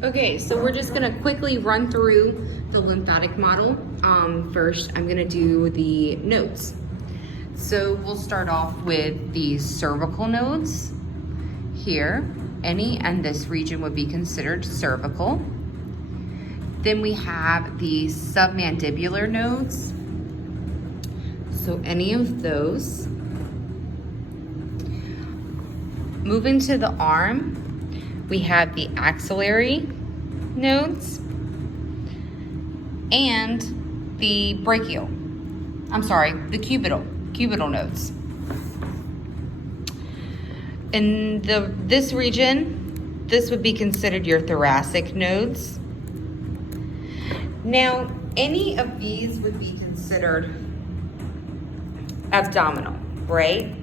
Okay, so we're just gonna quickly run through the lymphatic model. First, I'm gonna do the nodes. So we'll start off with the cervical nodes here. Any and this region would be considered cervical. Then we have the submandibular nodes. So any of those. Moving to the arm, we have the axillary nodes and the cubital nodes. In this region, this would be considered your thoracic nodes. Now, any of these would be considered abdominal, right?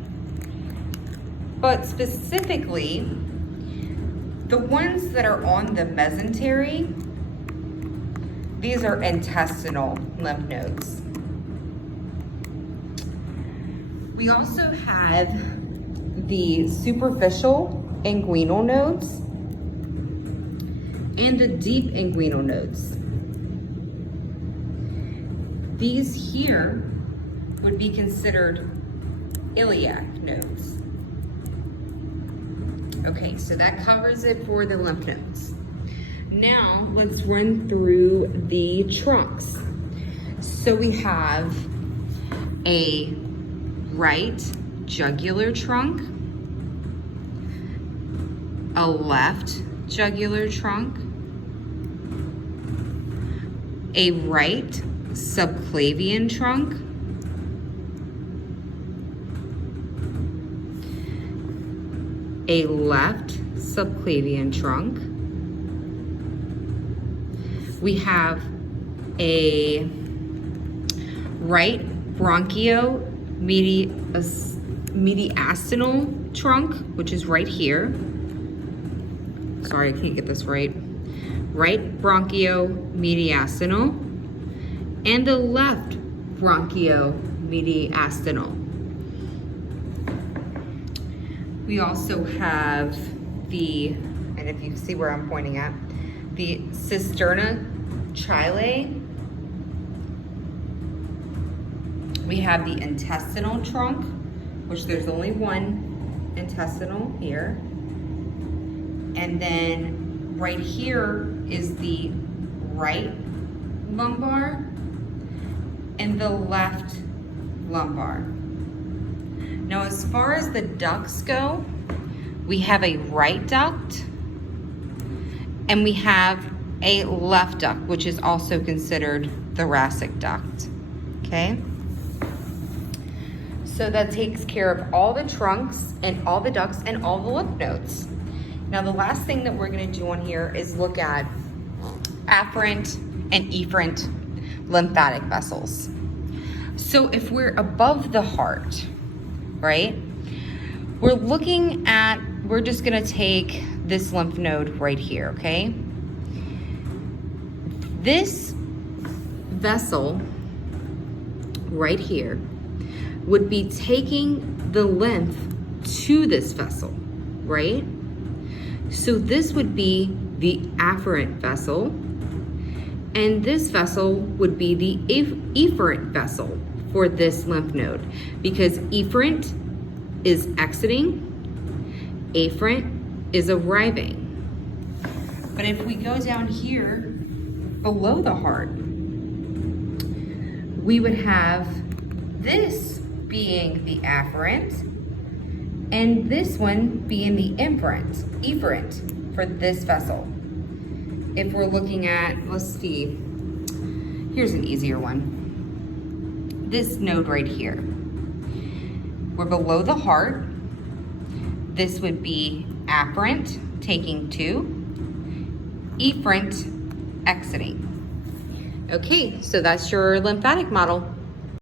But specifically, the ones that are on the mesentery, these are intestinal lymph nodes. We also have the superficial inguinal nodes and the deep inguinal nodes. These here would be considered iliac nodes. Okay, so that covers it for the lymph nodes. Now let's run through the trunks. So we have a right jugular trunk, a left jugular trunk, a right subclavian trunk, a left subclavian trunk. We have a right bronchio-mediastinal trunk, which is right here. Sorry, I can't get this right. Right bronchio-mediastinal and the left bronchio-mediastinal. We also have and if you see where I'm pointing at, the cisterna chylae. We have the intestinal trunk, which there's only one intestinal here. And then right here is the right lumbar and the left lumbar. Now, as far as the ducts go, we have a right duct and we have a left duct, which is also considered thoracic duct, okay? So that takes care of all the trunks and all the ducts and all the lymph nodes. Now, the last thing that we're gonna do on here is look at afferent and efferent lymphatic vessels. So if we're above the heart, right? We're just gonna take this lymph node right here, okay? This vessel right here would be taking the lymph to this vessel, right? So this would be the afferent vessel, and this vessel would be the efferent vessel for this lymph node, because efferent is exiting, afferent is arriving. But if we go down here below the heart, we would have this being the afferent and this one being the efferent for this vessel. If we're looking at, let's see, here's an easier one. This node right here. We're below the heart. This would be afferent, taking to, efferent, exiting. Okay, so that's your lymphatic model.